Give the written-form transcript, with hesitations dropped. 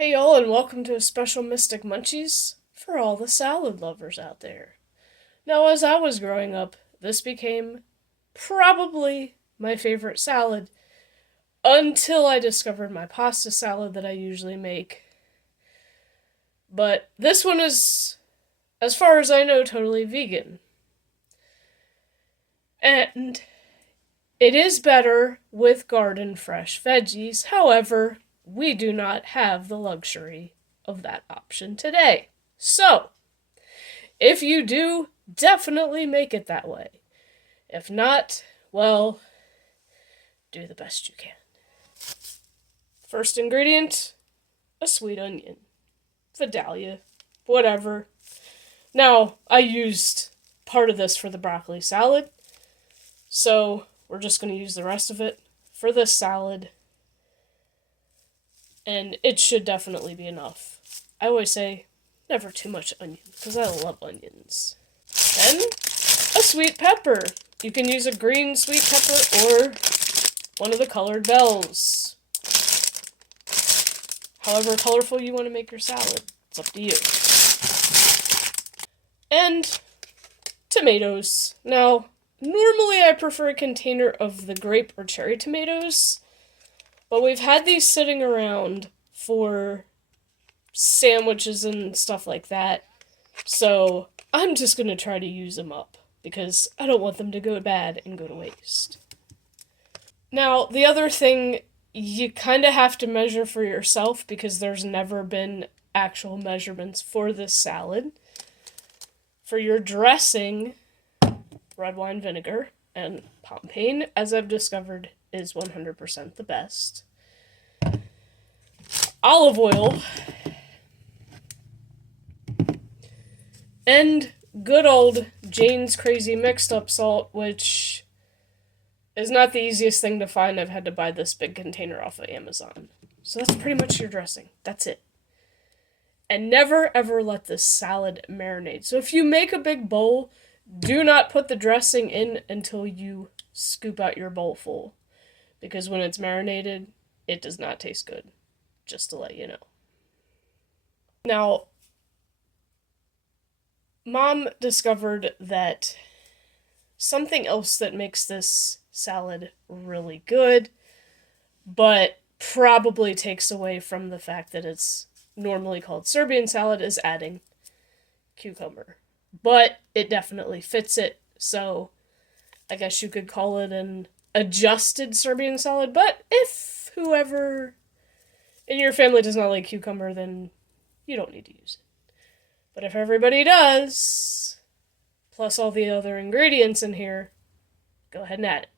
Hey y'all, and welcome to a special Mystic Munchies for all the salad lovers out there. Now, as I was growing up, this became probably my favorite salad until I discovered my pasta salad that I usually make. But this one is, as far as I know, totally vegan. And it is better with garden fresh veggies. However, we do not have the luxury of that option today. So, if you do, definitely make it that way. If not, well, do the best you can. First ingredient, a sweet onion. Vidalia, whatever. Now, I used part of this for the broccoli salad, so we're just going to use the rest of it for this salad. And it should definitely be enough. I always say, never too much onion, because I love onions. Then, a sweet pepper. You can use a green sweet pepper or one of the colored bells. However colorful you want to make your salad, it's up to you. And tomatoes. Now, normally I prefer a container of the grape or cherry tomatoes, but we've had these sitting around for sandwiches and stuff like that, so I'm just going to try to use them up, because I don't want them to go bad and go to waste. Now, the other thing, you kind of have to measure for yourself, because there's never been actual measurements for this salad. For your dressing, red wine vinegar and Pompane, as I've discovered, is 100% the best. Olive oil. And good old Jane's Crazy Mixed Up Salt, which is not the easiest thing to find. I've had to buy this big container off of Amazon. So that's pretty much your dressing. That's it. And never ever let this salad marinate. So if you make a big bowl, do not put the dressing in until you scoop out your bowl full. Because when it's marinated, it does not taste good. Just to let you know. Now, Mom discovered that something else that makes this salad really good, but probably takes away from the fact that it's normally called Serbian salad, is adding cucumber. But it definitely fits it, so I guess you could call it an adjusted Serbian salad, but if whoever in your family does not like cucumber, then you don't need to use it. But if everybody does, plus all the other ingredients in here, go ahead and add it.